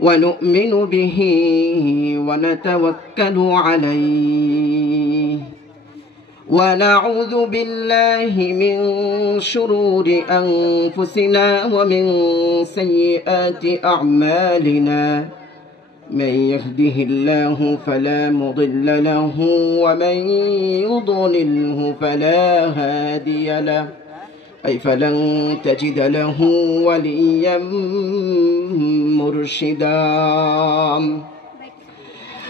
ونؤمن به ونتوكل عليه ونعوذ بالله من شرور أنفسنا ومن سيئات أعمالنا من يهده الله فلا مضل له ومن يضلله فلا هادي له فلن تجد له وليا مرشدا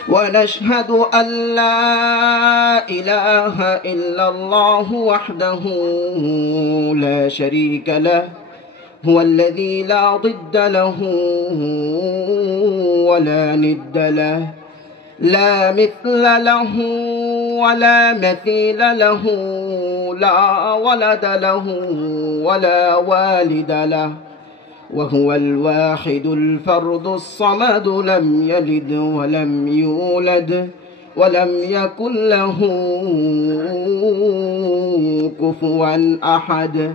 ونشهد أن لا إله إلا الله وحده لا شريك له هو الذي لا ضد له ولا ند له لا مثل له ولا مثيل له لا ولد له ولا والد له وهو الواحد الفرد الصمد لم يلد ولم يولد ولم يكن له كفوا أحد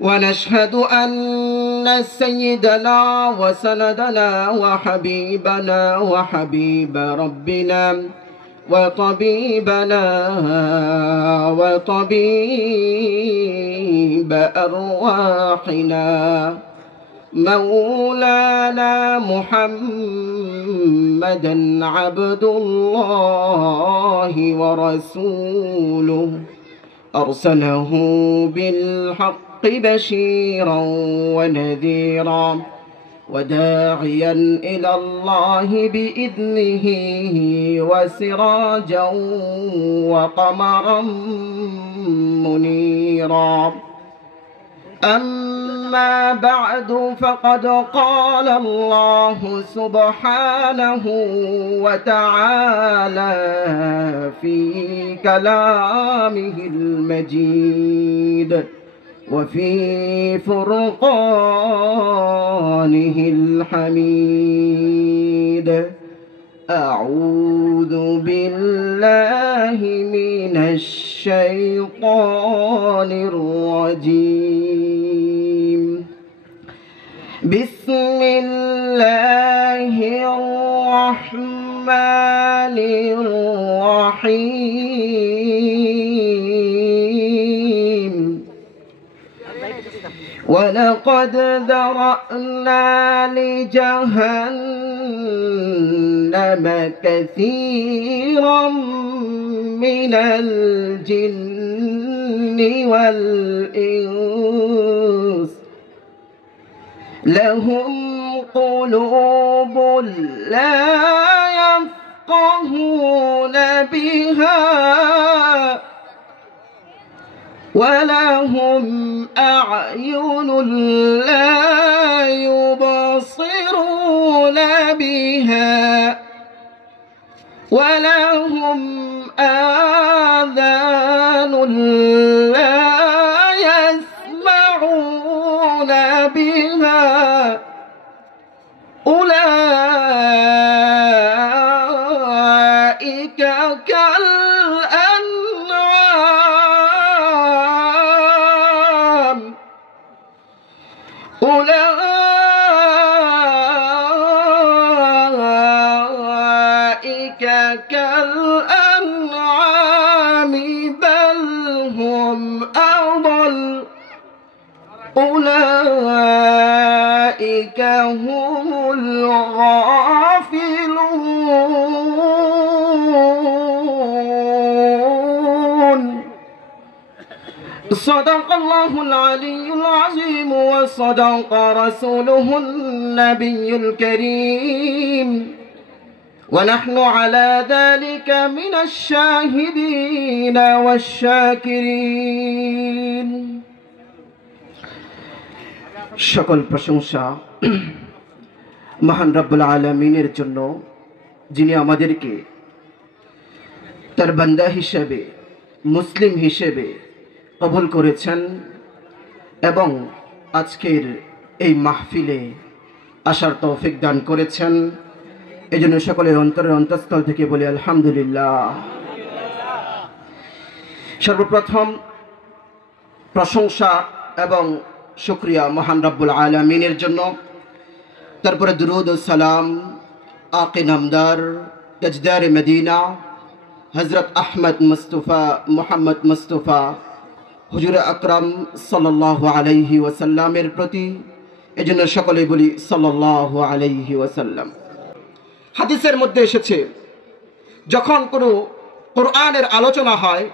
ونشهد أن سيدنا وسندنا وحبيبنا وحبيب ربنا وطبيبنا وطبيب أرواحنا مولانا محمدا عبد الله ورسوله أرسله بالحق بشيرا ونذيرا وداعيا إلى الله بإذنه وسراجا وقمرا منيرا أما بعد فقد قال الله سبحانه وتعالى في كلامه المجيد وفي فرقانه الحميد أعوذ بالله من الشيطان الرجيم بسم الله الرحمن الرحيم ولقد ذرأنا لجهنم كثيرا من الجن والإنس لهم قلوب لا يفقهون بها ولهم أعين لا يبصرون بها ولهم آذان لا يسمعون بها أولئك كالأنعام بل هم أضل أولئك هم الغافلون صدق الله العلي العظيم وصدق رسوله النبي الكريم ونحن على ذلك من الشاهدين والشاكرين সকল প্রশংসা মহান রব্বুল আলামিনের জন্য যিনি আমাদেরকে তার বান্দা হিসেবে মুসলিম হিসেবে কবুল করেছেন এবং আজকের এই মাহফিলে আসার তৌফিক দান করেছেন। এজন্য সকলের অন্তরের অন্তঃস্থল থেকে বলি আলহামদুলিল্লাহ। সর্বপ্রথম প্রশংসা এবং শুকরিয়া মহান রব্বুল আলামিনের জন্য, তারপরে দুরুদ ও সালাম আকে নামদার তাজদার মদিনা হযরত আহমদ মুস্তাফা মুহাম্মদ মুস্তাফা হুজুর আকরাম সাল্লাল্লাহু আলাইহি ওয়াসাল্লামের প্রতি, এজন্য সকলেই বলি সাল্লাল্লাহু আলাইহি ওয়াসাল্লাম। হাদিসের মধ্যে এসেছে, যখন কোনো কোরআনের আলোচনা হয়,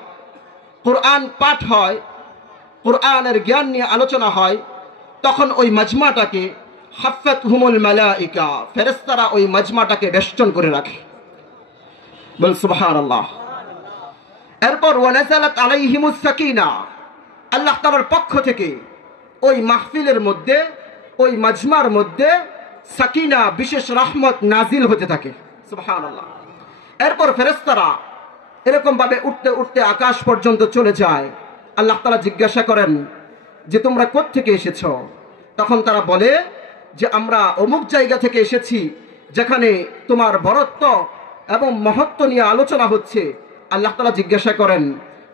কোরআন পাঠ হয়, কোরআনের জ্ঞান নিয়ে আলোচনা হয়, তখন ওই মাজমাটাকে হাফাতহুমুল মালাইকা, ফেরেশতারা ওই মাজমাটাকে বেষ্টন করে রাখে। বল সুবহানাল্লাহ। এরপর ওয়ানাজালাত আলাইহিমুস সাকিনা, আল্লাহ তাআলার পক্ষ থেকে ওই মাহফিলের মধ্যে, ওই মাজমার মধ্যে সাকিনা, বিশেষ রহমত নাজিল হতে থাকে। সুবহানাল্লাহ। এরপর ফেরেশতারা এরকম ভাবে উঠতে উঠতে আকাশ পর্যন্ত চলে যায়। আল্লাহ তাআলা জিজ্ঞাসা করেন যে তোমরা কোত্থেকে এসেছো? তখন তারা বলে যে আমরা অমুক জায়গা থেকে এসেছি, যেখানে তোমার বরত্ব এবং মহত্ব নিয়ে আলোচনা হচ্ছে। আল্লাহ তাআলা জিজ্ঞাসা করেন,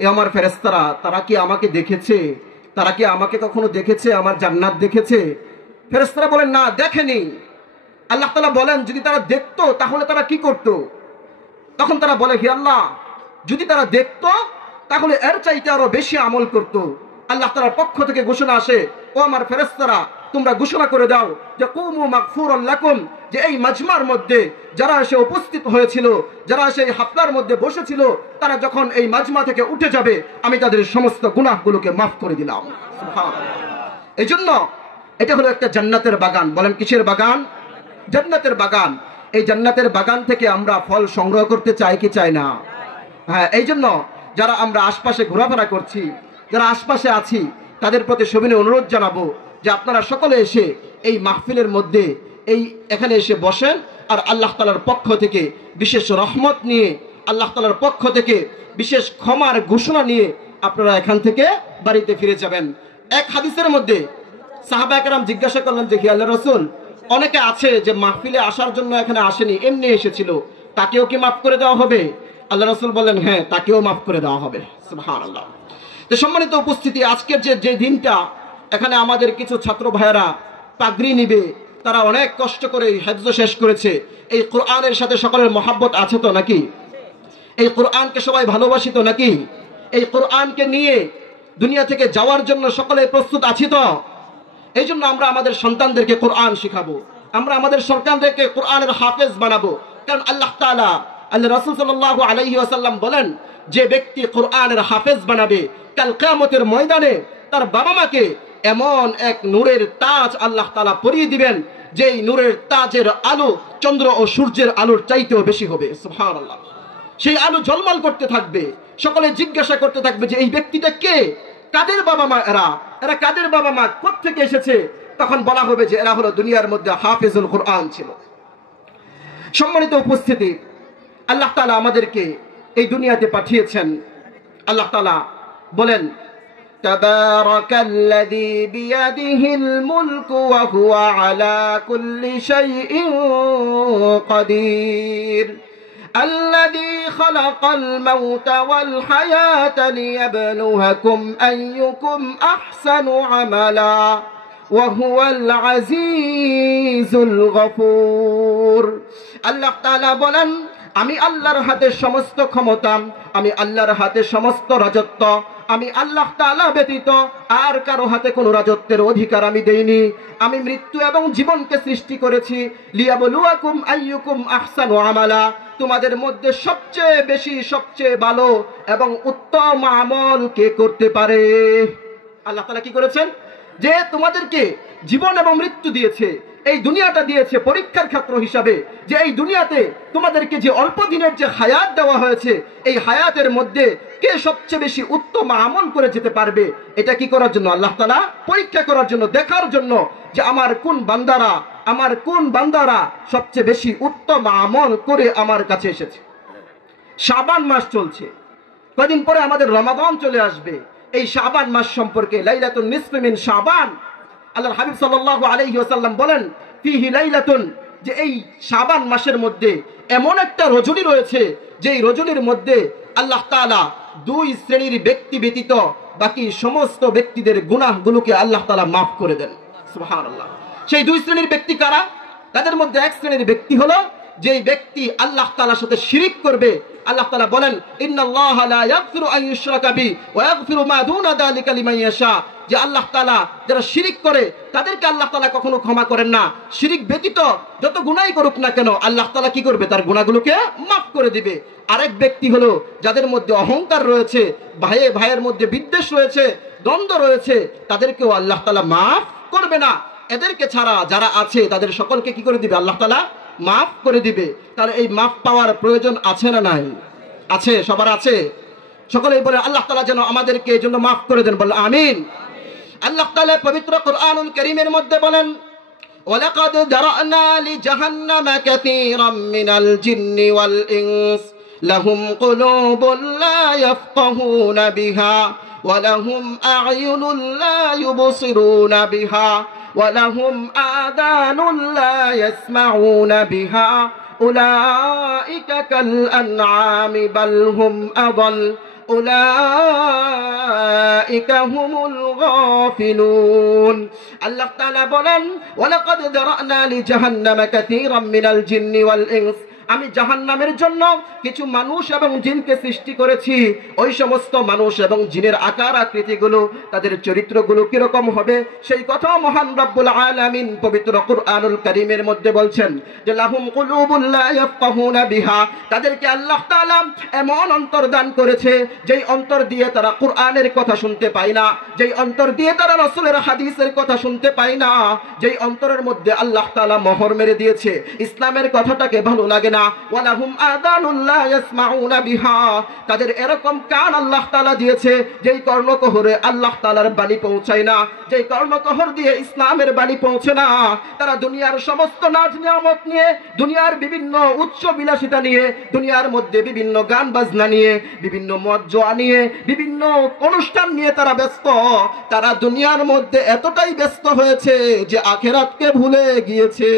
এ আমার ফেরেশতারা, তারা কি আমাকে দেখেছে? তারা কি আমাকে কখনো দেখেছে? আমার জান্নাত দেখেছে? ফেরেশতারা বলেন, না, দেখেনি। আল্লাহ তাআলা বলেন, যদি তারা দেখতো তাহলে তারা কি করত? তখন তারা বলে, হে আল্লাহ, যদি তারা দেখতো তাহলে এর চাইতে আরো বেশি আমল করত। আল্লাহ তাআলার পক্ষ থেকে ঘোষণা আসে, ও আমার ফেরেশতারা, তোমরা ঘোষণা করে দাও যে কুমু মাগফুরান লাকুম, যে এই মাজমার মধ্যে যারা এসে উপস্থিত হয়েছিল, যারা এসে এই হাফলার মধ্যে বসেছিল, তারা যখন এই মাজমা থেকে উঠে যাবে, আমি তাদের সমস্ত গুনাহগুলোকে মাফ করে দিলাম। সুবহানাল্লাহ। এইজন্য এটা হলো একটা জান্নাতের বাগান। বলেন কিসের বাগান? জান্নাতের বাগান। এই জান্নাতের বাগান থেকে আমরা ফল সংগ্রহ করতে চাই কি চাই না? হ্যাঁ, এই জন্য যারা আমরা আশপাশে ঘোরাফেরা করছি, যারা আশপাশে আছি, তাদের প্রতি সবিনয় অনুরোধ জানাবো যে আপনারা সকলে এসে এই মাহফিলের মধ্যে এখানে এসে বসেন, আর আল্লাহ তাআলার পক্ষ থেকে বিশেষ রহমত নিয়ে, আল্লাহ তাআলার পক্ষ থেকে বিশেষ ক্ষমার ঘোষণা নিয়ে আপনারা এখান থেকে বাড়িতে ফিরে যাবেন। এক হাদিসের মধ্যে সাহাবায়ে কেরাম জিজ্ঞাসা করলেন যে হে আল্লাহর রাসূল, অনেকে আছে যে মাহফিলে আসার জন্য এখানে আসেনি, এমনি এসেছিল, তাকেও কি মাফ করে দেওয়া হবে? আল্লাহ রাসূল বলেন, হ্যাঁ, তাকেও মাফ করে দেওয়া হবে। সুবহানাল্লাহ। তো সম্মানিত উপস্থিতি, আজকের যে দিনটা, এখানে আমাদের কিছু ছাত্র ভাইয়েরা পাগড়ি নিবে, তারা অনেক কষ্ট করে হিফজ শেষ করেছে। এই কোরআনের সাথে সকলের মহব্বত আছে তো নাকি? এই কোরআনকে সবাই ভালোবাসি তো নাকি? এই কোরআনকে নিয়ে দুনিয়া থেকে যাওয়ার জন্য সকলে প্রস্তুত আছি তো? এই জন্য আমরা আমাদের সন্তানদেরকে কোরআন শিখাবো, আমরা আমাদের সন্তানদেরকে কোরআনের হাফেজ বানাবো। কারণ আল্লাহ তাআলা, আল্লাহ রাসূল সাল্লাল্লাহু আলাইহি ওয়াসাল্লাম বলেন, যে ব্যক্তি কোরআনের হাফেজ বানাবে, কাল কিয়ামতের ময়দানে তার বাবা মাকে এমন এক নূরের তাজ আল্লাহ তাআলা পরিয়ে দিবেন, যেই নূরের তাজের আলো চন্দ্র ও সূর্যের আলোর চাইতেও বেশি হবে। সুবহানাল্লাহ। সেই আলো ঝলমল করতে থাকবে, সকলে জিজ্ঞাসা করতে থাকবে যে এই ব্যক্তিটা কে, কাদের বাবা মা এরা কাদের বাবা মা, কোত্থেকে এসেছে? তখন বলা হবে যে এরা হলো দুনিয়ার মধ্যে হাফেজুল কোরআন ছিল। সম্মানিত উপস্থিতি, আল্লাহ তাআলা আমাদেরকে এই দুনিয়াতে পাঠিয়েছেন। আল্লাহ তাআলা বলেন, তাবারাকাল্লাযী বিয়াদিহিল মুলকু ওয়া হুয়া আলা কুল্লি শাইইন কাদির, الذي خلق الموت والحياة ليبلوكم أيكم أحسن عملا وهو العزيز الغفور। আল্লাহ তাআলা বলেন, আমি আল্লাহর হাতে সমস্ত ক্ষমতা, আমি আল্লাহর হাতে সমস্ত রাজত্ব, আমি আল্লাহ তাআলা ব্যতীত আর কারো হাতে কোনো রাজত্বের অধিকার আমি দেইনি। আমি মৃত্যু এবং জীবনকে সৃষ্টি করেছি, লিয়াবলুয়াকুম আইয়ুকুম আহসানু আমালা, তোমাদের মধ্যে সবচেয়ে বেশি, সবচেয়ে ভালো এবং উত্তম আমল কে করতে পারে। আল্লাহ তাআলা কি করেছেন? যে তোমাদেরকে জীবন এবং মৃত্যু দিয়েছে, এই দুনিয়াটা দিয়েছে পরীক্ষার ক্ষেত্র হিসাবে, যে এই দুনিয়াতে তোমাদেরকে যে অল্প দিনের যে হায়াত দেওয়া হয়েছে, এই হায়াতের মধ্যে কে সবচেয়ে বেশি উত্তম আমল করে যেতে পারবে, এটা কি করার জন্য? আল্লাহ তাআলা পরীক্ষা করার জন্য, দেখার জন্য যে আমার কোন বান্দারা সবচেয়ে বেশি উত্তম আমল করে আমার কাছে এসেছে। শাবান মাস চলছে, কদিন পরে আমাদের রমাদান চলে আসবে। এই শাবান মাস সম্পর্কে, লাইলাতুন নিসফি মিন শাবান, আল্লাহর হাবিব সাল্লাল্লাহু আলাইহি ওয়াসাল্লাম বলেন, ফিহি লাইলাতুন, যে এই শাবান মাসের মধ্যে এমন একটা রজনী রয়েছে, যেই রজনীর মধ্যে আল্লাহ তাআলা দুই শ্রেণীর ব্যক্তি ব্যতীত বাকি সমস্ত ব্যক্তিদের গুনাহগুলোকে আল্লাহ তাআলা মাফ করে দেন। সুবহানাল্লাহ। সেই দুই শ্রেণীর ব্যক্তি কারা? তাদের মধ্যে এক শ্রেণীর ব্যক্তি হলো যেই ব্যক্তি আল্লাহ তাআলার সাথে শিরিক করবে। আল্লাহ তাআলা বলেন, ইন্নাল্লাহা লা ইয়াগফিরু আন ইউশরাকা বিহি ওয়া ইয়াগফিরু মা দুনা যালিকা লিমান ইয়াশা। যে আল্লাহ তাআলা যারা শিরিক করে তাদেরকে আল্লাহ তাআলা কখনো ক্ষমা করেন না। শিরিক ব্যতীত যত গুনাহই করুক না কেন আল্লাহ তাআলা কি করবে? তার গুনাহগুলোকে মাফ করে দিবে। আরেক ব্যক্তি হলো যাদের মধ্যে অহংকার রয়েছে, ভাইয়ে ভাইয়ের মধ্যে বিদ্বেষ রয়েছে, দ্বন্দ্ব রয়েছে, তাদেরকেও আল্লাহ তাআলা মাফ করবে না। এদেরকে ছাড়া যারা আছে তাদের সকলকে কি করে দিবে? আল্লাহ তাআলা মাফ করে দিবে। তাহলে এই মাফ পাওয়ার প্রয়োজন আছে না নাই? আছে, সবার আছে। সকলেই বলে আল্লাহ তাআলা যেন আমাদেরকে এই জন্য মাফ করে দেন, বল আমিন। আল্লাহ তাআলা পবিত্র কুরআনুল কারীমের মধ্যে বলেন, ওয়ালাকাদ দারা'না লিজাহান্নামা কাসীরাম মিনাল জিন্নি ওয়াল ইনস লাহুম কুলুবুন লা ইয়াফকাহুনা বিহা ওয়া লাহুম আ'য়ুনুন লা ইউবসিরুনা বিহা ওয়া লাহুম আযানুন লা ইয়াসমাউনা বিহা উলাইকা কাল আন'আমি বাল হুম আযাল উলাইকা হুমুল গাফিলুন। আল্লাহ তাআলা বলেন, ওয়ালাকাদ দারা'না লিজাহান্নামা কাসীরাম মিনাল জিন্নি ওয়াল ইনস, আমি জাহান্নামের জন্য কিছু মানুষ এবং জিনকে সৃষ্টি করেছি। ওই সমস্ত মানুষ এবং জিনের আকার আকৃতিগুলো, তাদের চরিত্রগুলো কিরকম হবে সেই কথা মহান রব্বুল আলামিন পবিত্র কুরআনুল কারীমের মধ্যে বলছেন যে লাহুম কুলুবুন লা ইয়াফকাহুনা বিহা, তাদেরকে আল্লাহ তাআলা এমন অন্তর দান করেছে যেই অন্তর দিয়ে তারা কুরআনের কথা শুনতে পায় না, যেই অন্তর দিয়ে তারা রাসূলের হাদিসের কথা শুনতে পায় না, যেই অন্তরের মধ্যে আল্লাহ তাআলা মোহর মেরে দিয়েছে, ইসলামের কথাটাকে ভালো লাগে না। ওয়ালাহুম আযানুন লা ইয়াসমাউনা বিহা, তাদের এরকম কান আল্লাহ তাআলা দিয়েছে যেই কর্ণকহরে আল্লাহ তাআলার বাণী পৌঁছায় না, যেই কর্ণকহর দিয়ে ইসলামের বাণী পৌঁছে না। তারা দুনিয়ার সমস্ত নাজ নিয়ামত নিয়ে, দুনিয়ার বিভিন্ন উচ্চ বিলাসিতা নিয়ে, দুনিয়ার মধ্যে বিভিন্ন গান বাজনা নিয়ে, বিভিন্ন মদ জোয়া নিয়ে, বিভিন্ন অনুষ্ঠান নিয়ে তারা ব্যস্ত। তারা দুনিয়ার মধ্যে এতটাই ব্যস্ত হয়েছে যে আখিরাতকে ভুলে গিয়েছে।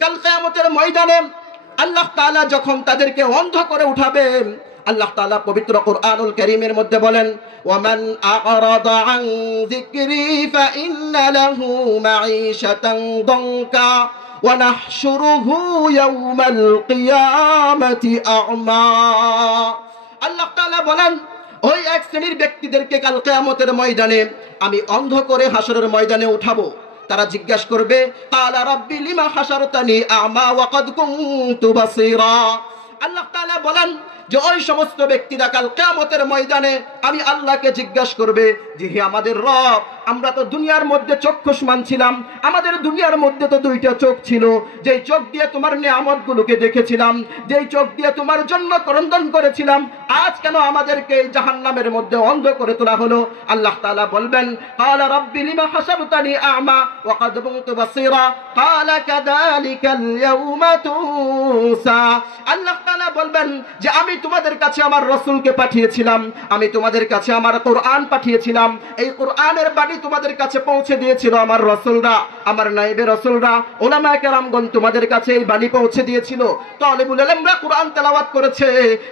কাল কিয়ামতের ময়দানে আল্লাহ তাআলা যখন তাদেরকে অন্ধ করে উঠাবেন, আল্লাহ তাআলা পবিত্র কুরআনুল কারীমের মধ্যে বলেন, ওয়ামান আ'রাদা আন যিকরি ফাইন্না লাহু মাঈশাতান দানকা ওয়া নাহশুরুহু ইয়াওমাল কিয়ামাতি আ'মা। আল্লাহ তাআলা বলেন, ওই এক শ্রেণীর ব্যক্তিদেরকে কাল কিয়ামতের ময়দানে আমি অন্ধ করে হাসরের ময়দানে উঠাবো। তারা জিজ্ঞাসা করবে, ক্বালা রাব্বি লিমা হাশারতানি আ'মা ওয়া ক্বাদ কুনতু বাসীরা। আল্লাহ তাআলা বলেন যে ওই সমস্ত ব্যক্তিরা কাল কিয়ামতের ময়দানে আমি আল্লাহকে জিজ্ঞাসা করবে যে হে আমাদের রব, আমরা তো দুনিয়ার মধ্যে চক্ষুষ্মান ছিলাম, আমাদের দুনিয়ার মধ্যে তো দুইটা চোখ ছিল, যেই চোখ দিয়ে তোমার নিয়ামতগুলোকে দেখেছিলাম, যেই চোখ দিয়ে তোমার জন্য ক্রন্দন করেছিলাম, আজ কেন আমাদেরকে জাহান্নামের মধ্যে অন্ধ করে তোলা হলো? আল্লাহ তাআলা বলবেন, ক্বালা রাব্বি লিমা হাশারতানি আ'মা ওয়া ক্বাদ কুনতু বাসীরা ক্বালা কাযালিকাল ইয়াওমা তুনসা। আল্লাহ তাআলা বলবেন যে আমি তোমাদের কাছে আমার রাসূলকে পাঠিয়েছিলাম, আমি তোমাদের কাছে আমার কোরআন পাঠিয়েছিলাম, এই কোরআনের বাণী তোমাদের কাছে পৌঁছে দিয়েছিল আমার রাসূলরা, আমার নায়েবে রাসূলরা, উলামায়ে কেরামগণ তোমাদের কাছে এই বাণী পৌঁছে দিয়েছিল। তালিবুল ইলমরা কোরআন তেলাওয়াত করেছে,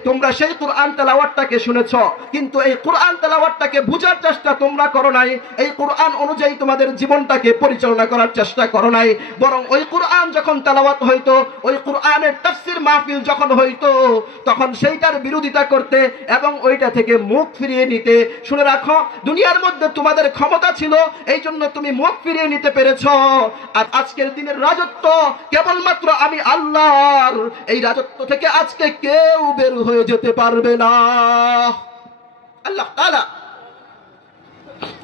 তোমরা সেই কোরআন তেলাওয়াতটাকে শুনেছো, কিন্তু এই কোরআন তেলাওয়াতটাকে বুঝার চেষ্টা তোমরা করো নাই, এই কোরআন অনুযায়ী তোমাদের জীবনটাকে পরিচালনা করার চেষ্টা করো নাই। বরং ওই কোরআন যখন তেলাওয়াত হইতো, ওই কোরআনের তাফসীর মাহফিল যখন হইতো, তখন সেইটার বিরোধিতা করতে এবং ওইটা থেকে মুখ ফিরিয়ে নিতে। শুনে রাখো, দুনিয়ার মধ্যে তোমাদের ক্ষমতা ছিল, এই জন্য তুমি মুখ ফিরিয়ে নিতে পেরেছো। আর আজকের দিনের রাজত্ব কেবলমাত্র আমি আল্লাহর, এই রাজত্ব থেকে আজকে কেউ বের হয়ে যেতে পারবে না। আল্লাহ তাআলা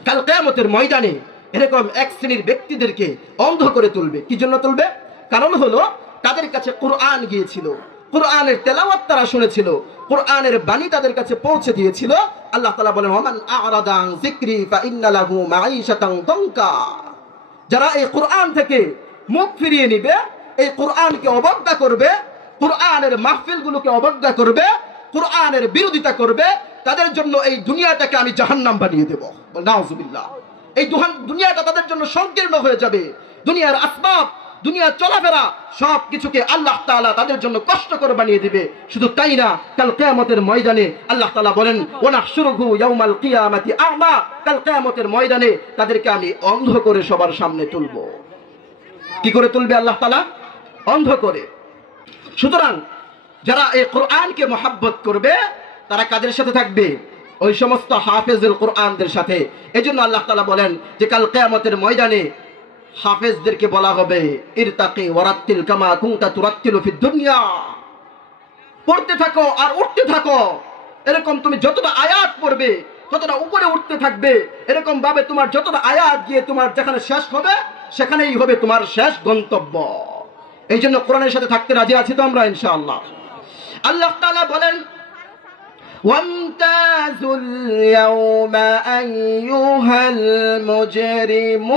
কাল কিয়ামতের ময়দানে এরকম এক শ্রেণীর ব্যক্তিদেরকে অন্ধ করে তুলবে। কি জন্য তুলবে? কারণ হলো তাদের কাছে কোরআন গিয়েছিল, কোরআনের তেলাওয়াত তারা শুনেছিল, কোরআনের বাণী তাদের কাছে পৌঁছে দিয়েছিল। আল্লাহ তাআলা বলেন, ওয়ামান আ'রাদা আন যিকরি ফাইন্না লাহু মাঈশাতান দানকা। যারা এই কোরআন থেকে মুখ ফিরিয়ে নিবে, এই কোরআনকে অবজ্ঞা করবে, কোরআনের মাহফিলগুলোকে অবজ্ঞা করবে, কোরআনের বিরোধিতা করবে, তাদের জন্য এই দুনিয়াটাকে আমি জাহান্নাম বানিয়ে দেব। নাউজুবিল্লাহ। এই দুনিয়াটা তাদের জন্য সংকীর্ণ হয়ে যাবে। দুনিয়ার আসবাব, দুনিয়ার চলাফেরা সব কিছুকে আল্লাহ তাআলা তাদের জন্য কষ্টকর বানিয়ে দিবে। শুধু তাই না, কাল কিয়ামতের ময়দানে আল্লাহ তাআলা বলেন, ওয়া নাহশুরুহু ইয়াওমাল কিয়ামাতি আ'মা। কাল কিয়ামতের ময়দানে তাদেরকে আমি অন্ধ করে সবার সামনে তুলব। কি করে তুলবে আল্লাহ তাআলা? অন্ধ করে। সুতরাং যারা এই কোরআনকে মহব্বত করবে তারা কাদের সাথে থাকবে? ওই সমস্ত হাফেজুল কোরআনদের সাথে। এজন্য আল্লাহ তাআলা বলেন যে কাল কিয়ামতের ময়দানে হাফেজদেরকে বলা হবে ইরতাকি ওয়ারাত্তিল কামা কুনতা তুরাত্তিলু ফিদ দুনিয়া, পড়তে থাকো আর উঠতে থাকো। এরকম তুমি যতটা আয়াত পড়বে ততটা উপরে উঠতে থাকবে। এরকম ভাবে তোমার যতটা আয়াত গিয়ে তোমার যেখানে শেষ হবে সেখানেই হবে তোমার শেষ গন্তব্য। এই জন্য কোরআনের সাথে থাকতে রাজি আছি তো আমরা ইনশাআল্লাহ। আল্লাহ তাআলা বলেন ওয়ামতাজুল ইয়াওমা আইয়ুহাল মুজরিমুন।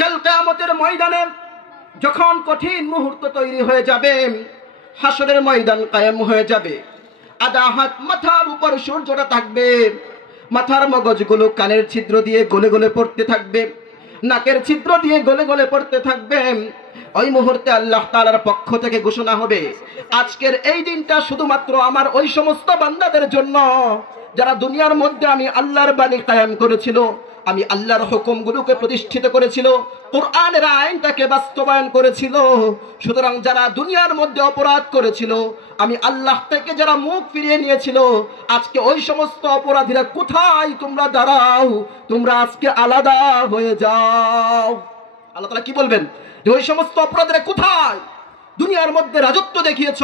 কাল কিয়ামতের ময়দানে যখন কঠিন মুহূর্ত তৈরি হয়ে যাবে, হাসরের ময়দান কায়েম হয়ে যাবে, আধা হাত মাথার উপর সূর্যটা থাকবে, মাথার মগজগুলো কানের ছিদ্র দিয়ে গলে গলে পড়তে থাকবে, নাকের ছিদ্র দিয়ে গলে গলে পড়তে থাকবে। ওই মুহূর্তে আল্লাহ তাআলার পক্ষ থেকে ঘোষণা হবে আজকের এই দিনটা শুধুমাত্র আমার ওই সমস্ত বান্দাদের জন্য যারা দুনিয়ার মধ্যে আমি আল্লাহর বাণী কায়েম করেছিল, আমি আল্লাহর হুকুমগুলোকে প্রতিষ্ঠিত করেছিল, কোরআনের আইনটাকে বাস্তবায়ন করেছিল। সুতরাং যারা দুনিয়ার মধ্যে অপরাধ করেছিল, আমি আল্লাহ থেকে যারা মুখ ফিরিয়ে নিয়েছিল, আজকে ওই সমস্ত অপরাধীরা কোথায় তোমরা দাঁড়াও, তোমরা আজকে আলাদা হয়ে যাও। আল্লাহ তাআলা কি বলবেন যে ওই সমস্ত অপরাধীরা কোথায়? দুনিয়ার মধ্যে রাজত্ব দেখিয়েছ,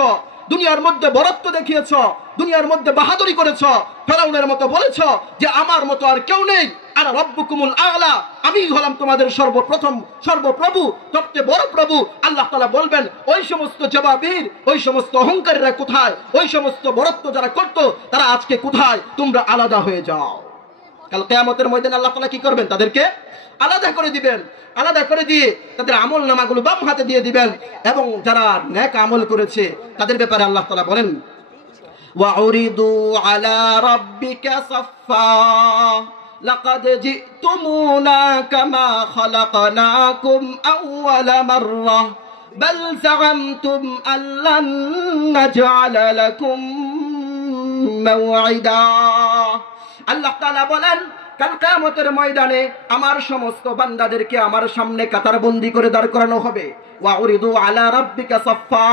দুনিয়ার মধ্যে বরত্ব দেখিয়েছ, দুনিয়ার মধ্যে বাহাদুরি করেছ, ফেরাউনের মতো বলেছ যে আমার মতো আর কেউ নেই, আনা রাব্বুকুমুল আ'লা, আমি হলাম তোমাদের সর্বপ্রথম সর্বপ্রভু, সবচেয়ে বড় প্রভু। আল্লাহ তাআলা বলবেন ওই সমস্ত জবাবীর, ওই সমস্ত অহংকারীরা কোথায়? ওই সমস্ত বরত্ব যারা করত তারা আজকে কোথায়? তোমরা আলাদা হয়ে যাও। কাল কিয়ামতের ময়দানে আল্লাহ তাআলা কি করবেন? তাদেরকে আলাদা করে দিবেন। আলাদা করে দিয়ে তাদের আমল নামাগুলো বাম হাতে দিয়ে দিবেন, এবং যারা নেক আমল করেছে তাদের ব্যাপারে আল্লাহ তাআলা বলেন ওয়াউরিদু আলা রাব্বিকা সাফফা লাকাদ জিতুমুনা কামা খালাকনাকুম আউওয়ালা মাররা বাল যাআমতুম আল্লান নাজআলা লাকুম মাওঈদা। আল্লাহ তাআলা বলেন কাল কিয়ামতের ময়দানে আমার সমস্ত বান্দাদেরকে আমার সামনে কাতারবন্দি করে দাঁড় করানো হবে। ওয়াউরিদু আলা রাব্বিকা সাফফা,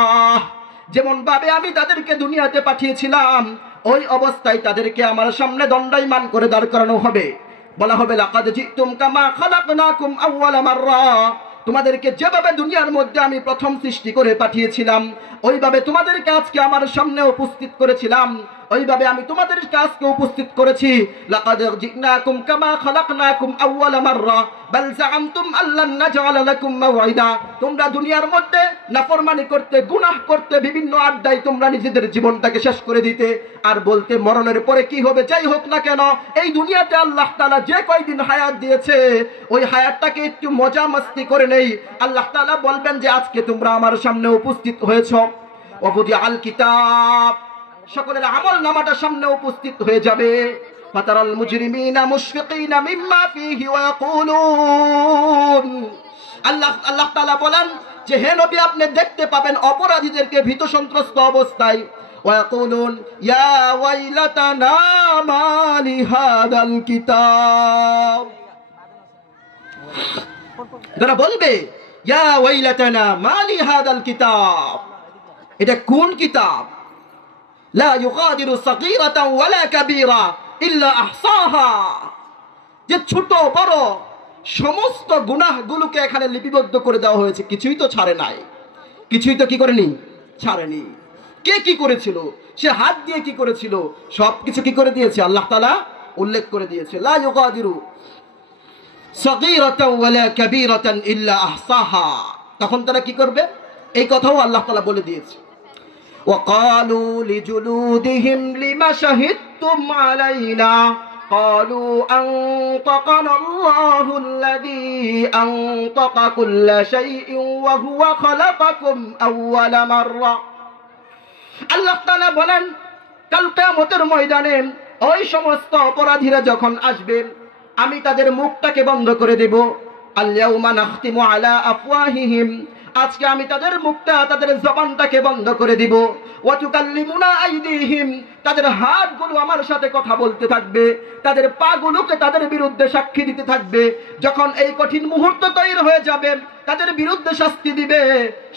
যেমন ভাবে আমি তাদেরকে দুনিয়াতে পাঠিয়েছিলাম ওই অবস্থায় তাদেরকে আমার সামনে দণ্ডায়মান করে দাঁড় করানো হবে। বলা হবে লাকাদ জিতুম কামা খালাকনাকুম আউওয়ালা মাররা, তোমাদেরকে যেভাবে দুনিয়ার মধ্যে আমি প্রথম সৃষ্টি করে পাঠিয়েছিলাম ওইভাবে তোমাদেরকে আজকে আমার সামনে উপস্থিত করেছিলাম, ওইভাবে আমি তোমাদেরকে আজকে উপস্থিত করেছি। লাকাদ জিনাকুম কামা খালাকনাকুম আউওয়ালা মাররা বাল যাআমতুম আল্লান নাজআলা লাকুম মাওঈদা। তোমরা দুনিয়ার মধ্যে নাফরমানি করতে, গুনাহ করতে, বিভিন্ন আড্ডায় তোমরা নিজেদের জীবনটাকে শেষ করে দিতে আর বলতে মরণের পরে কি হবে। যাই হোক না কেন, এই দুনিয়াতে আল্লাহ তাআলা যে কয়দিন হায়াত দিয়েছে ওই হায়াতটাকে একটু মজা মাস্তি করে নেই। আল্লাহ তাআলা বলবেন যে আজকে তোমরা আমার সামনে উপস্থিত হয়েছো, ওয়াবুদি আল কিতাব, সকলের আমল নামাটা সামনে উপস্থিত হয়ে যাবে। ফাতারাল মুজরিমিনা মুশফিকিনা মিম্মা ফীহি ওয়া ইয়াকুলুন, আল্লাহ তাআলা বলেন যে হে নবী আপনি দেখতে পাবেন অপরাধীদেরকে ভীত সন্ত্রস্ত অবস্থায়। ওয়া ইয়াকুলুন ইয়া ওয়াইলাতানা মা লিহাদাল কিতাব, তারা বলবে ইয়া ওয়াইলাতানা মা লিহাদাল কিতাব, এটা কোন কিতাব? লা ইউগাদিরু সাগীরাতান ওয়ালা কাবীরা ইল্লা আহসাহা, যে ছোট বড় সমস্ত গুনাহগুলোকে এখানে লিপিবদ্ধ করে দেওয়া হয়েছে, কিছুই তো ছাড়ে নাই, কিছুই তো কি করেনি? ছাড়েনি। কে কি করেছিল, সে হাত দিয়ে কি করেছিল, সবকিছু কি করে দিয়েছে আল্লাহ তাআলা উল্লেখ করে দিয়েছে। লা ইউগাদিরু সাগীরাতান ওয়ালা কাবীরাতান ইল্লা আহসাহা, তখন তারা কি করবে এই কথাও আল্লাহ তাআলা বলে দিয়েছে। وقالوا لجلودهم لما شهدتم علينا قالوا أنطقنا الله الذي أنطق كل شيء وهو خلقكم أول مرة। আল্লাহ তাআলা বলেন কাল কিয়ামতের ময়দানে ওই সমস্ত অপরাধীরা যখন আসবে আমি তাদের মুখটাকে বন্ধ করে দেব। আল ইয়াউমা নাখতিমু আলা আফওয়াহিহিম, আজকে আমি তাদের মুখটা, তাদের জবানটাকে বন্ধ করে দিব। ওয়া তুকাল্লিমুনা আইদিহিম, তাদের হাতগুলো আমার সাথে কথা বলতে থাকবে, তাদের পাগুলোকে তাদের বিরুদ্ধে সাক্ষী দিতে থাকবে। যখন এই কঠিন মুহূর্ত তৈরি হয়ে যাবে, তাদের বিরুদ্ধে শাস্তি দিবে,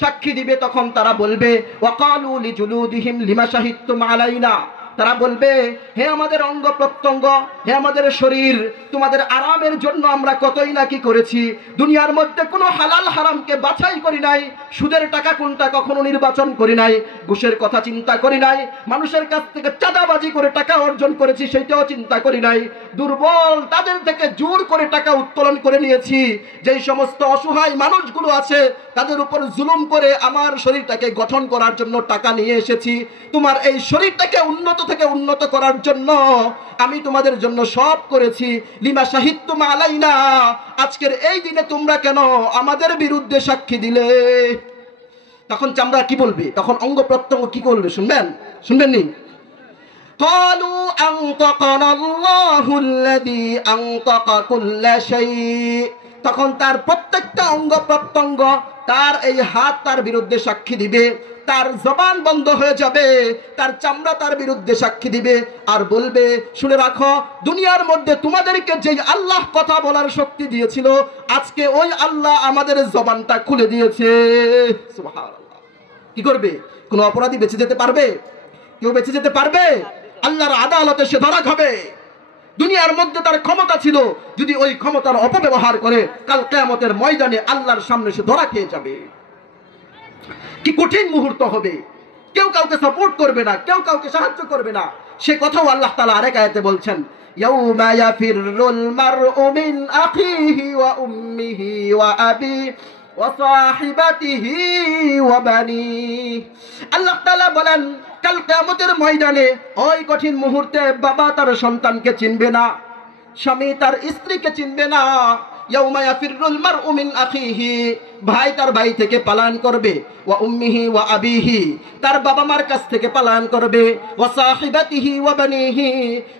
সাক্ষী দিবে, তখন তারা বলবে ওয়াকালু লিজুলুদিহিম লিমা শাহিদতুম আলাইনা, তারা বলবে হে আমাদের অঙ্গ প্রত্যঙ্গ, হে আমাদের শরীর, তোমাদের আরামের জন্য আমরা কতই না কি করেছি। দুনিয়ার মধ্যে কোনো হালাল হারামকে বাছাই করি নাই, সুদের টাকা কোনটা কখনো নির্বাচন করি নাই, ঘুষের কথা চিন্তা করি নাই, মানুষের কাছ থেকে চাঁদাবাজি করে টাকা অর্জন করেছি সেটাও চিন্তা করি নাই, দুর্বল তাদের থেকে জোর করে টাকা উত্তোলন করে নিয়েছি, যেই সমস্ত অসহায় মানুষগুলো আছে তাদের উপর জুলুম করে আমার শরীরটাকে গঠন করার জন্য টাকা নিয়ে এসেছি। তোমার এই শরীরটাকে উন্নত থেকে উন্নত করার জন্য আমি তোমাদের জন্য সব করেছি। লিমা শাহিদতুম আলাইনা, আজকের এই দিনে তোমরা কেন আমাদের বিরুদ্ধে সাক্ষী দিলে? তখন চামড়া কি বলবে, তখন অঙ্গ প্রত্যঙ্গ কি করবে? শুনবেন, শুনবেননি? قالوا أنطقنا الله الذي أنطق كل شيء, তখন তার প্রত্যেকটা অঙ্গ প্রত্যঙ্গ, তার এই হাত তার বিরুদ্ধে সাক্ষী দিবে, তার জবান বন্ধ হয়ে যাবে, তার চামড়া তার বিরুদ্ধে সাক্ষী দিবে আর বলবে শুনে রাখো, দুনিয়ার মধ্যে তোমাদেরকে যেই আল্লাহ কথা বলার শক্তি দিয়েছিল, আজকে ওই আল্লাহ আমাদের জবানটা খুলে দিয়েছে। সুবহানাল্লাহ। কি করবে? কোন অপরাধী বেঁচে যেতে পারবে? কেউ বেঁচে যেতে পারবে? আল্লাহর আদালতে সে ধরা খাবে। দুনিয়ার মধ্যে তার ক্ষমতা ছিল, যদি ওই ক্ষমতার অপব্যবহার করে কাল কিয়ামতের ময়দানে আল্লাহর সামনে সে ধরা খেয়ে যাবে। কি কঠিন মুহূর্ত হবে। কেউ কাউকে সাপোর্ট করবে না, কেউ কাউকে সাহায্য করবে না। সে কথাও আল্লাহ তাআলা আরেক আয়াতে বলছেন, ইয়াউমা ইয়াফিরুল মারউ মিন আখিহি ওয়া উম্মিহি ওয়া আবিহি ওয়া সাহিবাতিহি ওয়া বানিহি। আল্লাহ তাআলা বলেন কাল কিয়ামতের ময়দানে ওই কঠিন মুহূর্তে বাবা তার সন্তানকে চিনবে না, স্বামী তার স্ত্রীকে চিনবে না। ইয়াউমা ইয়াফিরুল মারউ মিন আখিহি, ভাই তার ভাই থেকে পালায়ন করবে, ওয়া উম্মিহি ওয়া আবিহি, তার বাবা মার কাছ থেকে পালায়ন করবে, ওয়া সাহিবাতিহি ওয়া বানিহি,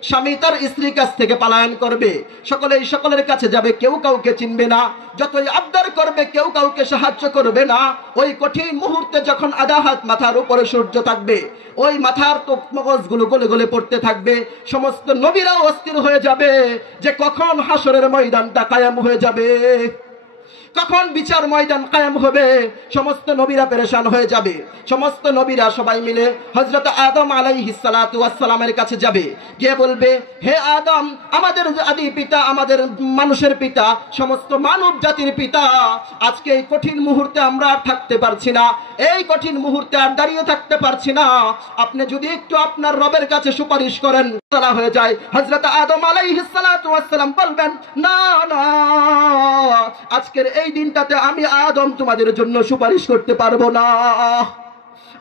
স্বামী তার স্ত্রীর কাছ থেকে পালায়ন করবে। সকলেই সকলের কাছে যাবে, কেউ কাউকে চিনবে না, যতই আবদার করবে কেউ কাউকে সাহায্য করবে না। ওই কঠিন মুহূর্তে যখন আধা হাত মাথার উপরে সূর্য থাকবে, ওই মাথার তো মগজগুলো গলে গলে পড়তে থাকবে, সমস্ত নবীরাও অস্থির হয়ে যাবে যে কখন হাসরের ময়দানটা কায়েম হয়ে যাবে, কখন বিচার ময়দান কায়েম হবে। সমস্ত নবীরা পেরেশান হয়ে যাবে। সমস্ত নবীরা সবাই মিলে হযরত আদম আলাইহিস সালাতু ওয়াস সালামের কাছে যাবে, গিয়ে বলবে হে আদম, আমাদের আদি পিতা, আমাদের মানুষের পিতা, সমস্ত মানব জাতির পিতা, আজকে এই কঠিন মুহূর্তে আমরা আর থাকতে পারছি না, এই কঠিন মুহূর্তে আর দাঁড়িয়ে থাকতে পারছি না, আপনি যদি একটু আপনার রবের কাছে সুপারিশ করেন তারা হয়ে যায়। হযরত আদম আলাইহিস সালাতু ওয়াস সালাম বলবেন না না, আজকের এই দিনটাতে আমি আদম তোমাদের জন্য সুপারিশ করতে পারবো না।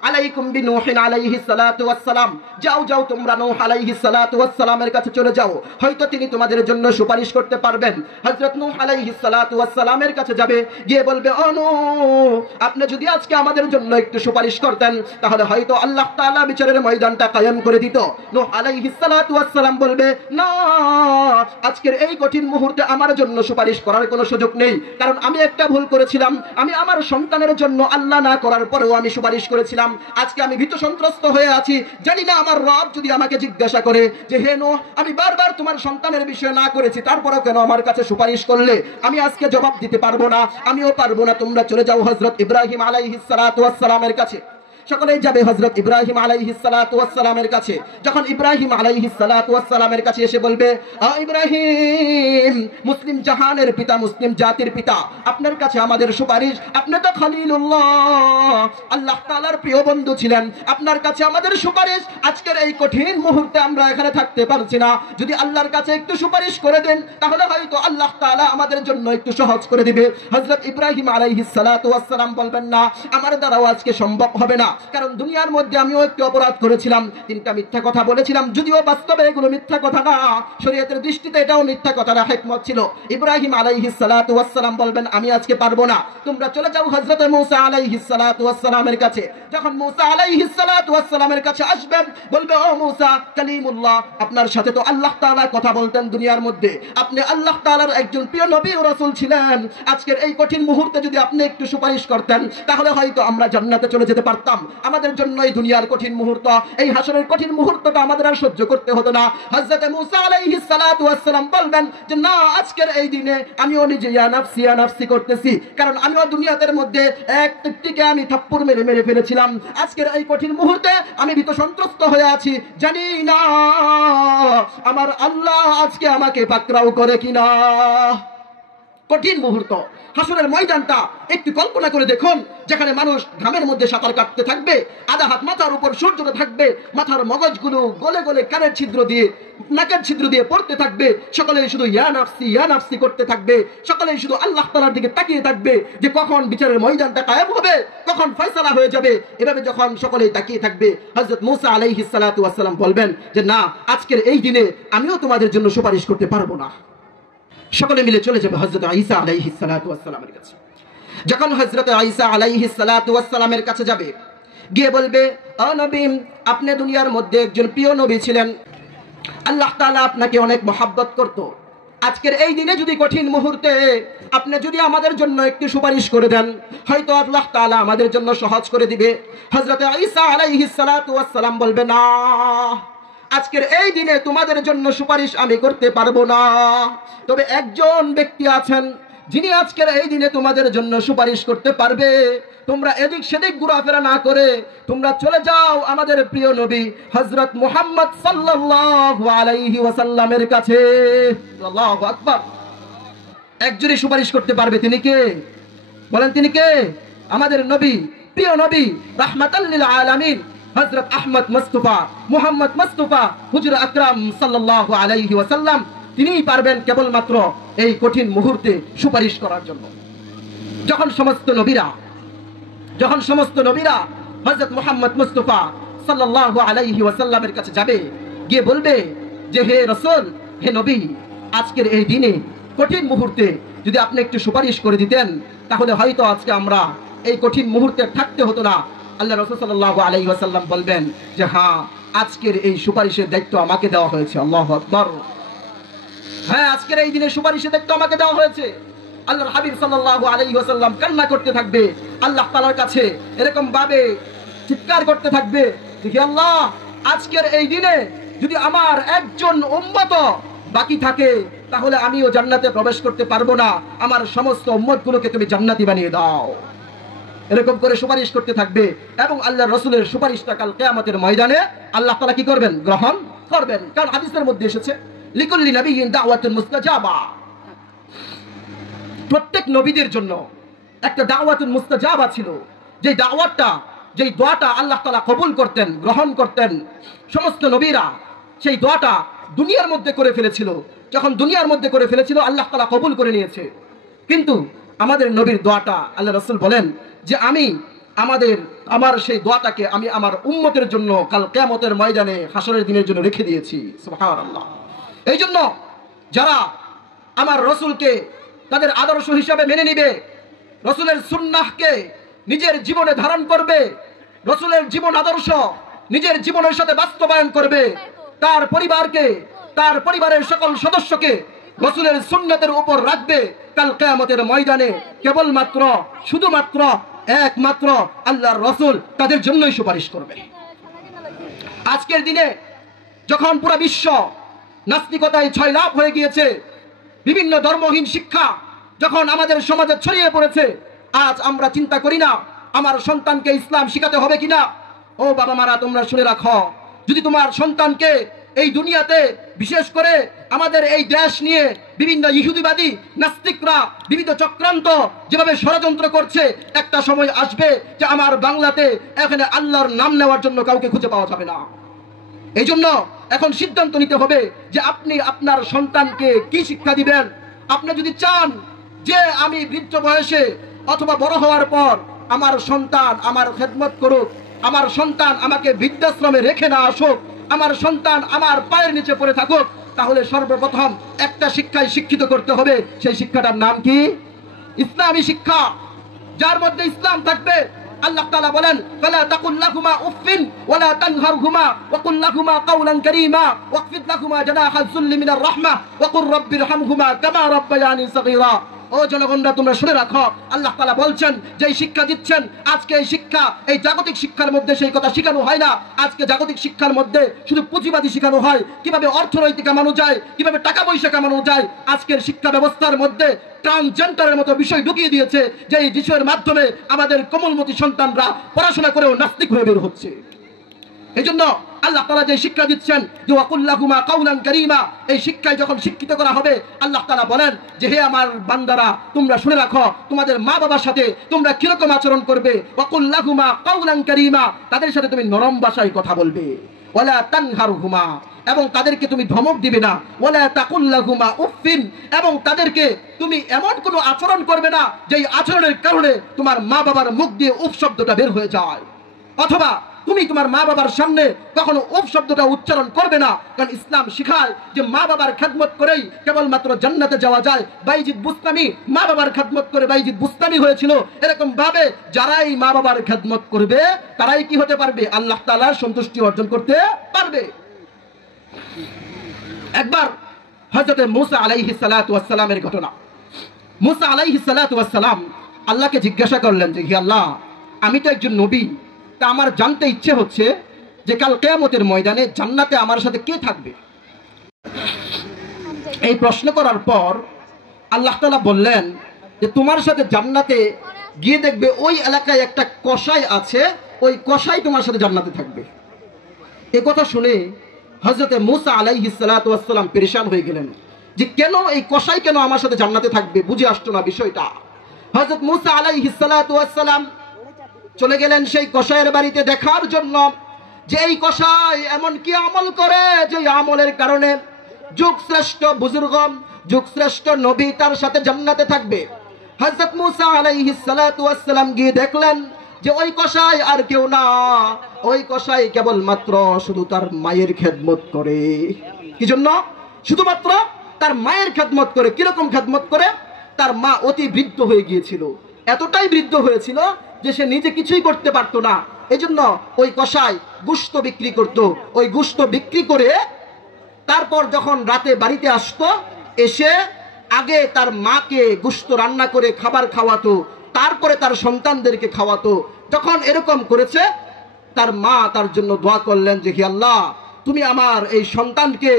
আলাইকুম বিনূহিন আলাইহিস সালাতু ওয়াস সালাম, যাও যাও তোমরা নূহ আলাইহিস সালাতু ওয়াস সালামের কাছে চলে যাও, হয়তো তিনি তোমাদের জন্য সুপারিশ করতে পারবেন। হযরত নূহ আলাইহিস সালাতু ওয়াস সালামের কাছে যাবে, গিয়ে বলবে ও নূহ, আপনি যদি আজকে আমাদের জন্য একটু সুপারিশ করতেন তাহলে হয়তো আল্লাহ তাআলা বিচারের ময়দানটা কায়েম করে দিত। নূহ আলাইহিস সালাতু ওয়াস সালাম বলবে না, আজকের এই কঠিন মুহূর্তে আমার জন্য সুপারিশ করার কোনো সুযোগ নেই, কারণ আমি একটা ভুল করেছিলাম, আমি আমার সন্তানের জন্য আল্লাহ না করার পরেও আমি সুপারিশ করেছিলাম। আজকে আমি ভীত সন্ত্রস্ত হয়ে আছি, জানি না আমার রব যদি আমাকে জিজ্ঞাসা করে যে হে নূহ, আমি বারবার তোমার সন্তানের বিষয়ে না করেছি, তারপরেও কেন আমার কাছে সুপারিশ করলে, আমি আজকে জবাব দিতে পারবো না, আমিও পারবো না। তোমরা চলে যাও হযরত ইব্রাহিম আলাইহিস সালাতু ওয়াস সালামের কাছে। সকলেই যাবে হযরত ইব্রাহিম আলাইহিস সালাতু ওয়াস সালামের কাছে। যখন ইব্রাহিম আলাইহিস সালাতু ওয়াস সালামের কাছে এসে বলবে ইব্রাহিম, মুসলিম জাহানের পিতা, মুসলিম জাতির পিতা, আপনার কাছে আমাদের সুপারিশ, আপনি তো খলিলুল্লাহ, আল্লাহ তাআলার প্রিয় বন্ধু ছিলেন, আপনার কাছে আমাদের সুপারিশ, আজকের এই কঠিন মুহূর্তে আমরা এখানে থাকতে পারছি না, যদি আল্লাহর কাছে একটু সুপারিশ করে দেন তাহলে হয়তো আল্লাহ তাআলা আমাদের জন্য একটু সহজ করে দিবে। হযরত ইব্রাহিম আলাইহিস সালাতু ওয়াস সালাম বলবেন না, আমার দ্বারাও আজকে সম্ভব হবে না, কারণ দুনিয়ার মধ্যে আমিও একটি অপরাধ করেছিলাম, 3টা মিথ্যা কথা বলেছিলাম, যদিও বাস্তবে এগুলো মিথ্যা কথা না, শরীয়তের দৃষ্টিতে এটাও মিথ্যা কথা না, হিকমত ছিল। ইব্রাহিম আলাইহিস সালাতু ওয়াস সালাম বলবেন আমি আজকে পারবো না, তোমরা চলে যাও হযরত মূসা আলাইহিস সালাতু ওয়াস সালামের কাছে। যখন মূসা আলাইহিস সালাতু ওয়াস সালামের কাছে আসবেন, বলবে ও মূসা কালিমুল্লাহ, আপনার সাথে তো আল্লাহ তাআলা কথা বলতেন দুনিয়ার মধ্যে, আপনি আল্লাহ তাআলার একজন প্রিয় নবী ও রাসূল ছিলেন, আজকের এই কঠিন মুহূর্তে যদি আপনি একটু সুপারিশ করতেন তাহলে হয়তো আমরা জান্নাতে চলে যেতে পারতাম। আমাদের জন্য এই দুনিয়ার কঠিন মুহূর্ত, এই হাসরের কঠিন মুহূর্তটা আমাদের আর সহ্য করতে হতো না। হযরত মূসা আলাইহিস সালাতু ওয়াস সালাম বলবেন যে না, আজকের এই দিনে আমিও নিজে ইয়া নাফসি করতেছি, কারণ আমিও দুনিয়াতের মধ্যে এক টিকটিকে আমি থাপ্পড় মেরে মেরে ফেলেছিলাম। আজকের এই কঠিন মুহূর্তে আমি ভীত সন্ত্রস্ত হয়ে আছি, জানি না আমার আল্লাহ আজকে আমাকে পাকড়াও করে কিনা। কঠিন মুহূর্ত, হাসরের ময়দানটা একটু কল্পনা করে দেখুন, যেখানে মানুষ ঘামের মধ্যে সাঁতার কাটতে থাকবে, আধা হাত মাথার উপর সূর্যটা থাকবে, মাথার মগজগুলো গলে গলে কানের ছিদ্র দিয়ে নাকের ছিদ্র দিয়ে পড়তে থাকবে, সকলেই শুধু ইয়া নাফসি করতে থাকবে, সকলেই শুধু আল্লাহ তাআলার দিকে তাকিয়ে থাকবে যে কখন বিচারের ময়দানটা কায়েম হবে, কখন ফয়সালা হয়ে যাবে। এভাবে যখন সকলেই তাকিয়ে থাকবে, হযরত মূসা আলাইহিস সালাতু ওয়াস সালাম বলবেন যে না, আজকের এই দিনে আমিও তোমাদের জন্য সুপারিশ করতে পারবো না। সকলে মিলে চলে যাবে হযরত ঈসা আলাইহিস সালাতু ওয়াস সালামের কাছে। যখন হযরত ঈসা আলাইহিস সালাতু ওয়াস সালামের কাছে যাবে, গিয়ে বলবে ও নবী, আপনি দুনিয়ার মধ্যে একজন প্রিয় নবী ছিলেন, আল্লাহ তাআলা আপনাকে অনেক মহব্বত করত, আজকের এই দিনে যদি কঠিন মুহূর্তে আপনি যদি আমাদের জন্য একটু সুপারিশ করে দেন, হয়তো আল্লাহ তাআলা আমাদের জন্য সহজ করে দিবে। হযরত ঈসা আলাইহিস সালাতু ওয়াস সালাম বলবে না, আজকের এই দিনে তোমাদের জন্য সুপারিশ আমি করতে পারবো না, তবে একজন ব্যক্তি আছেন যিনি আজকের এই দিনে তোমাদের জন্য সুপারিশ করতে পারবে। তোমরা এদিক সেদিক ঘোরাফেরা না করে তোমরা চলে যাও আমাদের প্রিয় নবী হযরত মুহাম্মদ সাল্লাল্লাহু আলাইহি ওয়াসাল্লামের কাছে। আল্লাহু আকবার। একজনই সুপারিশ করতে পারবে, তিনি কে বলেন? তিনি কে? আমাদের নবী, প্রিয় নবী, রাহমাতাল লিল আলামিন হযরত আহমদ মুস্তাফা, মুহাম্মদ মুস্তাফা, হুজুর আকরাম সাল্লাল্লাহু আলাইহি ওয়াসাল্লাম। তিনিই পারবেন কেবলমাত্র এই কঠিন মুহূর্তে সুপারিশ করার জন্য। যখন সমস্ত নবীরা হযরত মুহাম্মদ মুস্তাফা সাল্লাল্লাহু আলাইহি ওয়াসাল্লামের কাছে যাবে, গিয়ে বলবে যে হে রাসূল, হে নবী, আজকের এই দিনে কঠিন মুহূর্তে যদি আপনি একটু সুপারিশ করে দিতেন তাহলে হয়তো আজকে আমরা এই কঠিন মুহূর্তে থাকতে হতো না। আল্লাহ রাসূল সাল্লাল্লাহু আলাইহি ওয়াসাল্লাম বলবেন যে হ্যাঁ, আজকের এই সুপারিশের দায়িত্ব আমাকে দেওয়া হয়েছে। আল্লাহু আকবার। হ্যাঁ, আজকের এই দিনে সুপারিশের দায়িত্ব আমাকে দেওয়া হয়েছে। আল্লাহর হাবিব সাল্লাল্লাহু আলাইহি ওয়াসাল্লাম কান্না করতে থাকবে, আল্লাহ তাআলার কাছে এরকম ভাবে চিৎকার করতে থাকবে, হে আল্লাহ, আজকের এই দিনে যদি আমার একজন উম্মত বাকি থাকে তাহলে আমিও জান্নাতে প্রবেশ করতে পারবো না, আমার সমস্ত উম্মতগুলোকে তুমি জান্নাতি বানিয়ে দাও। এরকম করে সুপারিশ করতে থাকবে এবং আল্লাহর রাসূলের সুপারিশটা কাল কিয়ামতের ময়দানে আল্লাহ তাআলা কি করবেন? গ্রহণ করবেন। কারণ হাদিসের মধ্যে এসেছে লিকুল্লি নাবিয়্যিন দাওয়াতুন মুস্তাজাবা, প্রত্যেক নবীদের জন্য একটা দাওয়াতুন মুস্তাজাবা ছিল, যে দাওয়াতটা, যে দোয়াটা আল্লাহ তাআলা কবুল করতেন, গ্রহণ করতেন। সমস্ত নবীরা সেই দোয়াটা দুনিয়ার মধ্যে করে ফেলেছিল, যখন দুনিয়ার মধ্যে করে ফেলেছিল আল্লাহ তাআলা কবুল করে নিয়েছে। কিন্তু আমাদের নবীর দোয়াটা আল্লাহ রাসূল বলেন যে আমার সেই দোয়াটাকে আমি আমার উম্মতের জন্য কাল কিয়ামতের ময়দানে হাসরের দিনের জন্য রেখে দিয়েছি। সুবহানাল্লাহ। এই জন্য যারা আমার রাসূলকে তাদের আদর্শ হিসাবে মেনে নিবে, রাসূলের সুন্নাহকে নিজের জীবনে ধারণ করবে, রাসূলের জীবন আদর্শ নিজের জীবনের সাথে বাস্তবায়ন করবে, তার পরিবারকে, তার পরিবারের সকল সদস্যকে রাসূলের সুন্নাতের উপর রাখবে, কাল কিয়ামতের ময়দানে কেবলমাত্র শুধুমাত্র একমাত্র আল্লাহর রাসূল তাদের জন্যই সুপারিশ করবে। আজকের দিনে যখন পুরো বিশ্ব নাস্তিকতায় ছয়লাভ হয়ে গিয়েছে, বিভিন্ন ধর্মহীন শিক্ষা যখন আমাদের সমাজে ছড়িয়ে পড়েছে, আজ আমরা চিন্তা করি না আমার সন্তানকে ইসলাম শিখাতে হবে কিনা। ও বাবা মারা, তোমরা শুনে রাখো, যদি তোমার সন্তানকে এই দুনিয়াতে, বিশেষ করে আমাদের এই দেশ নিয়ে বিভিন্ন ইহুদিবাদী নাস্তিকরা বিভিন্ন চক্রান্ত যেভাবে ষড়যন্ত্র করছে, একটা সময় আসবে যে আমার বাংলাতে এখানে আল্লাহর নাম নেওয়ার জন্য কাউকে খুঁজে পাওয়া যাবে না। এই জন্য এখন সিদ্ধান্ত নিতে হবে যে আপনি আপনার সন্তানকে কি শিক্ষা দিবেন। আপনি যদি চান যে আমি বৃদ্ধ বয়সে অথবা বড় হওয়ার পর আমার সন্তান আমার খেদমত করুক, আমার সন্তান আমাকে বৃদ্ধাশ্রমে রেখে না আসুক, আমার সন্তান আমার পায়ের নিচে পড়ে থাকুক, তাহলে সর্বপ্রথম একটা শিক্ষায় শিক্ষিত করতে হবে। সেই শিক্ষাটার নাম কি? ইসলামী শিক্ষা, যার মধ্যে ইসলাম থাকবে। আল্লাহ তাআলা বলেন, ফালা তাকুল লাহুমা উফিন ওয়ালা তানহারহুমা ওয়া কুল লাহুমা কাওলান কারীমা ওয়াখফিদ লাহুমা জানাহাজ যুল্লি মিনার রাহমাহ ওয়া কুর রাব্বিরহামহুমা কামা রাব্বায়ানি সাগীরা। ও জনগণরা, তোমরা শুনে রাখো, আল্লাহ তাআলা বলছেন যে এই শিক্ষা দিচ্ছেন, আজকে এই শিক্ষা, এই জাগতিক শিক্ষার মধ্যে সেই কথা শেখানো হয় না। আজকে জাগতিক শিক্ষার মধ্যে শুধু পুঁজিবাদী শেখানো হয়, কিভাবে অর্থনৈতিক কামানো যায়, কিভাবে টাকা পয়সা কামানো যায়। আজকের শিক্ষা ব্যবস্থার মধ্যে ট্রান্সজেন্ডারের মতো বিষয় ঢুকিয়ে দিয়েছে, যে এই বিষয়ের মাধ্যমে আমাদের কোমলমতি সন্তানরা পড়াশোনা করেও নাস্তিক হয়ে বের হচ্ছে। এই জন্য আল্লাহ তাআলা যে শিক্ষা দিচ্ছেন যে ওয়াকুল লাহুমা কাওলান কারীমা, এই শিক্ষায় যখন শিক্ষিত করা হবে, আল্লাহ তাআলা বলেন যে হে আমার বান্দারা, তোমরা শুনে রাখো, তোমাদের মা বাবার সাথে তোমরা কিরকম আচরণ করবে। ওয়াকুল লাহুমা কাওলান কারীমা, তাদের সাথে তুমি নরম ভাষায় কথা বলবে। ওয়ালা তানহারহুমা, এবং তাদেরকে তুমি ধমক দিবে না। ওয়ালা তাকুল লাহুমা উফিন, এবং তাদেরকে তুমি এমন কোনো আচরণ করবে না যেই আচরণের কারণে তোমার মা বাবার মুখ দিয়ে উফ শব্দটা বের হয়ে যায়। অথবা তুমি তোমার মা বাবার সামনে কখনো উফ শব্দটা উচ্চারণ করবে না, কারণ ইসলাম শিখায় যে মা বাবার খেদমত করেই কেবলমাত্র জান্নাতে যাওয়া যায়। বাইজিদ বুস্তামি মা বাবার খেদমত করে বাইজিদ বুস্তামি হয়েছিল। এরকম ভাবে যারাই মা বাবার খেদমত করবে তারাই কি হতে পারবে? আল্লাহ তাআলার সন্তুষ্টি অর্জন করতে পারবে। একবার হযরত মূসা আলাইহিস সালাতু ওয়াস সালামের ঘটনা। মূসা আলাইহিস সালাতু ওয়াস সালাম আল্লাহকে জিজ্ঞাসা করলেন যে হে আল্লাহ, আমি তো একজন নবী, তা আমার জানতে ইচ্ছে হচ্ছে যে কাল কিয়ামতের ময়দানে জান্নাতে আমার সাথে কে থাকবে। এই প্রশ্ন করার পর আল্লাহ তাআলা বললেন যে তোমার সাথে জান্নাতে গিয়ে দেখবে ওই এলাকায় একটা কসাই আছে, ওই কসাই তোমার সাথে জান্নাতে থাকবে। এই কথা শুনে হযরত মূসা আলাইহিস সালাতু ওয়াস সালাম পেরেশান হয়ে গেলেন যে কেন এই কসাই কেন আমার সাথে জান্নাতে থাকবে, বুঝে আসতো না বিষয়টা। হযরত মূসা আলাইহিস সালাতু ওয়াস সালাম চলে গেলেন সেই কসাইয়ের বাড়িতে দেখার জন্য যে এই কসাই এমন কি আমল করে যে আমলের কারণে যুগশ্রেষ্ঠ বুজুর্গ, যুগশ্রেষ্ঠ নবী তার সাথে জান্নাতে থাকবে। হযরত মূসা আলাইহিস সালাতু ওয়াস সালাম গিয়ে দেখলেন যে ওই কসাই আর কেউ না, ওই কসাই কেবলমাত্র শুধু তার মায়ের খেদমত করে। কি জন্য? শুধুমাত্র তার মায়ের খেদমত করে। কিরকম খেদমত করে? তার মা অতি বৃদ্ধ হয়ে গিয়েছিল, এতটাই বৃদ্ধ হয়েছিল যে সে নিজে কিছুই করতে পারতো না। এই জন্য ওই কসাই গোশত বিক্রি করত। ওই গোশত বিক্রি করে তারপর যখন রাতে বাড়িতে আসতো, এসে আগে তার মাকে গোশত রান্না করে খাবার খাওয়াতো, তারপরে তার সন্তানদেরকে খাওয়াতো। যখন এরকম করেছে, তার মা তার জন্য দোয়া করলেন যে হে আল্লাহ, তুমি আমার এই সন্তানকে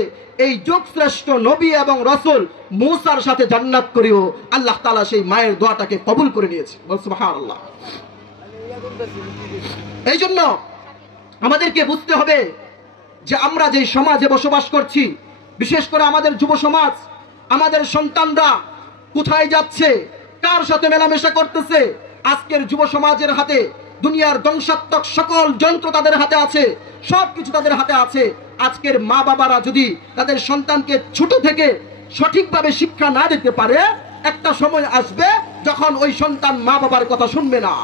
এই যুগশ্রেষ্ঠ নবী এবং রাসূল মূসার সাথে জান্নাত করিও। আল্লাহ তাআলা সেই মায়ের দোয়াটাকে কবুল করে নিয়েছে। সুবহানাল্লাহ। এই জন্য আমাদেরকে বুঝতে হবে যে আমরা যে সমাজে বসবাস করছি, বিশেষ করে আমাদের যুব সমাজ, আমাদের সন্তানরা কোথায় যাচ্ছে, কার সাথে মেলামেশা করতেছে। আজকের যুব সমাজের হাতে দুনিয়ার ধ্বংসাত্মক সকল যন্ত্র তাদের হাতে আছে, সবকিছু তাদের হাতে আছে। আজকের মা বাবারা যদি তাদের সন্তানকে ছোট থেকে সঠিকভাবে শিক্ষা না দিতে পারে, একটা সময় আসবে যখন ওই সন্তান মা বাবার কথা শুনবে না,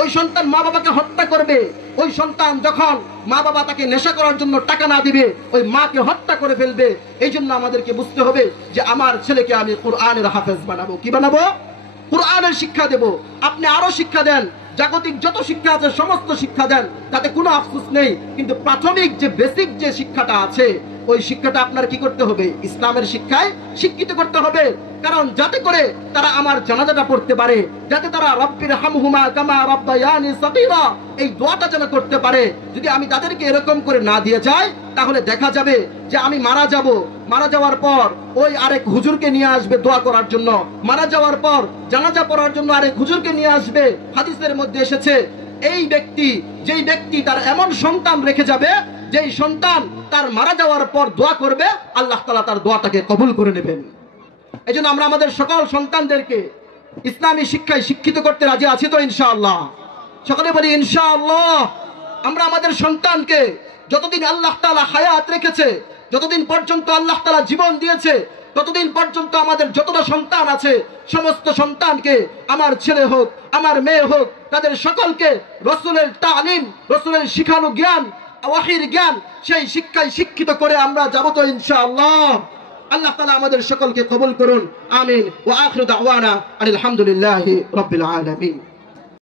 ওই সন্তান মা বাবাকে হত্যা করবে। ওই সন্তান যখন মা বাবা তাকে নেশা করার জন্য টাকা না দিবে, ওই মাকে হত্যা করে ফেলবে। এই জন্য আমাদেরকে বুঝতে হবে যে আমার ছেলেকে আমি কোরআনের হাফেজ বানাবো। কি বানাবো? কোরআনের শিক্ষা দেব। আপনি আরো শিক্ষা দেন, জাগতিক যত শিক্ষা আছে সমস্ত শিক্ষা দেন, তাতে কোনো আফসোস নেই। কিন্তু প্রাথমিক যে বেসিক যে শিক্ষাটা আছে, ওই শিক্ষাটা আপনার কি করতে হবে? ইসলামের শিক্ষায় শিক্ষিত করতে হবে। কারণ যাতে করে তারা আমার জানাজাটা পড়তে পারে, যাতে তারা রব্বির হামহুমা কামা রাব্বায়ানি সাগীরা এই দোয়াটা যেন করতে পারে। যদি আমি তাদেরকে এরকম করে না দিয়ে যাই, তাহলে দেখা যাবে যে আমি মারা যাব, মারা যাওয়ার পর ওই আরেক হুজুরকে নিয়ে আসবে দোয়া করার জন্য, মারা যাওয়ার পর জানাজা পড়ার জন্য আরেক হুজুরকে নিয়ে আসবে। হাদিসের মধ্যে এসেছে এই ব্যক্তি, যেই ব্যক্তি তার এমন সন্তান রেখে যাবে, যেই সন্তান তার মারা যাওয়ার পর দোয়া করবে, আল্লাহ তাআলা তার দোয়াটাকে কবুল করে নেবেন। এই জন্য আমরা আমাদের সকল সন্তানদেরকে ইসলামী শিক্ষায় শিক্ষিত করতে রাজি আছি তো ইনশাআল্লাহ? সকলে বলি ইনশাআল্লাহ। আমরা আমাদের সন্তানকে যতদিন আল্লাহ তাআলা হায়াত রেখেছে, যতদিন পর্যন্ত আল্লাহ তাআলা জীবন দিয়েছে, ততদিন পর্যন্ত আমাদের যতটা সন্তান আছে সমস্ত সন্তানকে, আমার ছেলে হোক, আমার মেয়ে হোক, তাদের সকলকে রাসূলের তালিম, রাসূলের শিখানো জ্ঞান, ওয়াহির জ্ঞান, সেই শিক্ষায় শিক্ষিত করে আমরা যাব তো ইনশাআল্লাহ। আল্লাহ তাআলা আমাদের সকলকে কবুল করুন, আমিন। ওয়া আখিরু দাওয়ানা আলহামদুলিল্লাহি রাব্বিল আলামিন।